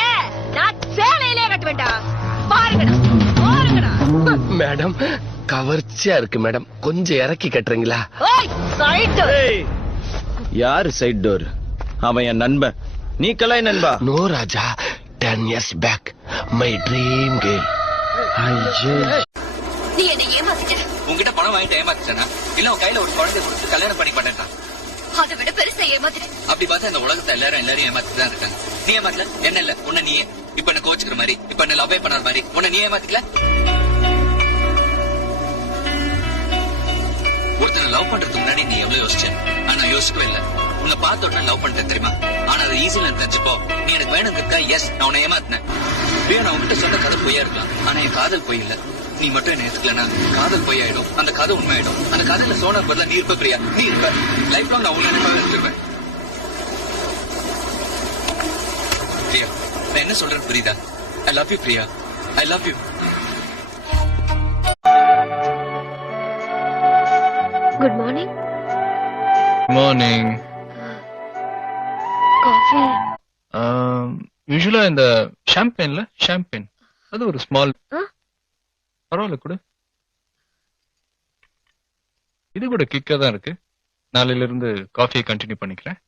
தாலியே நான் சேலையிலே கட்டுவேன்டா. பாருங்கடா பாருங்கடா. மேடம் கவர்ச்சியா இருக்கு மேடம், கொஞ்சம் இறக்கி கட்டுறீங்களா? சைடு யாரு சைட் டோர்? அவன் என் நண்பன். நீ கலாய் நண்பா? No Raja, 10 years back my dream girl. நீ என்ன ஏமாத்திட்ட. உங்ககிட்ட பணம் வாங்கிட்டு ஏமாத்திட்டா இல்ல உன் கையில ஒரு குழந்தை கொடுத்து கல்யாணம் பண்ணி பண்ணா? அதை விட பெருசா ஏமாத்திட்டேன். அப்படி பார்த்தா இந்த உலகத்தை எல்லாரும் ஏமாத்திட்டு தான் இருக்காங்க. நீ ஏமாத்தல? என்ன இல்ல உன்ன நீ இப்ப என்ன கோச்சுக்கிற மாதிரி, இப்ப என்ன லவ் பண்ணற மாதிரி உன்ன நீ ஏமாத்திக்கல? ஒருத்தனை லவ் பண்றதுக்கு முன்னாடி நீ எவ்வளவு யோசிச்ச? ஆனா யோசிக்கவே இல்ல. உன்னை பார்த்த உடனே லவ் பண்ணிட்டேன் தெரியுமா? ஆனா அது ஈஸியில தெரிஞ்சுப்போ நீ எனக்கு வேணுங்கிறதுக்கா எஸ் நான் உன்னை ஏமாத்தினேன். நான் உன்கிட்ட சொன்ன கதை பொய்யா இருக்கலாம், ஆனா என் காதல் பொய் இல்ல. நீ மட்டும் என்ன ஏத்துக்கலன்னா காதல் பொய் ஆயிடும், அந்த கதை உண்மை ஆயிடும். அந்த கதையில சோனா பதிலா நீ இருப்ப பிரியா, நீ இருப்ப லைஃப் லாங் நான் உன்னை நினைப்பாக இருந்துருவேன். பிரியா நான் என்ன சொல்றேன் புரியுதா? I love you Priya, I love you. Good morning. Morning. Coffee. யூசுவலா இந்த ஷாம்பெயின்ல ஷாம்பெயின் அது ஒரு ஸ்மால். பரவாயில்ல கூட, இது கூட கிக்கா தான் இருக்கு. நாளையில இருந்து காஃபியை கண்டினியூ பண்ணிக்கிறேன்.